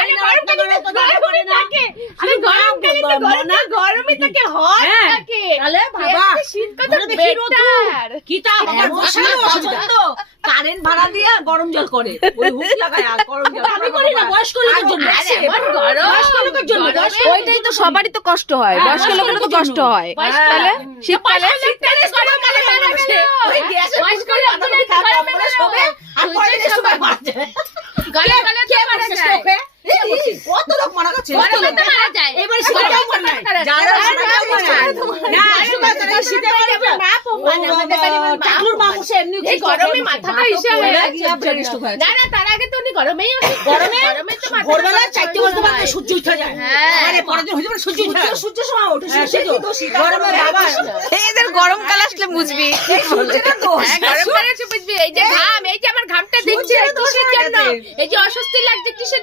আমি করি না, আমি গরমকালে তো গরমই থাকে, হয় থাকে। তাহলে বাবা শীত কত বেশি রোদ বেটার। কি তা আমার বসানো পছন্দ কারেন্ট ভাড়া দিয়ে গরম জল করে ওই হুক লাগায় আর গরম জল আমি করি না বয়স্ক লোকের জন্য বয়স্ক লোকের জন্য ওইটাই তো সবারই তো কষ্ট হয়, বয়স্ক লোকের তো কষ্ট হয়। তাহলে শীতকালে গরমকালে ওই গ্যাসের বয়স্ক লোকগুলো আর পরে সময় বাঁচে গরমকালে কে মারা যায়? কত লোক মারা গেছে গরমে তো মারা যায়। এবারে শীতে মরে নাই যারা শীতে মরে না ঠাকুর মামুসে এমনি এই গরমে মাথাটা ইসে হয়ে যাচ্ছে। গেছে না না, তার আগে তো উনি গরমেই গরমে তো মাথা ভোরবেলা 4টে বাজতে বাজতে সূর্য উঠে যায় হ্যাঁ। আরে পরের দিন হয়ে যাবে সূর্য উঠে যায় সূর্য সময় ওঠে গরমে বাবা এদের গরমকাল আসলে বুঝবি সূর্যটা দোষ হ্যাঁ, গরমকালে তো বুঝবি, এই যে ঘাম, এই যে আমার ঘামটা দেখছে কিসের জন্য, এই যে অস্বস্তি লাগছে কিসের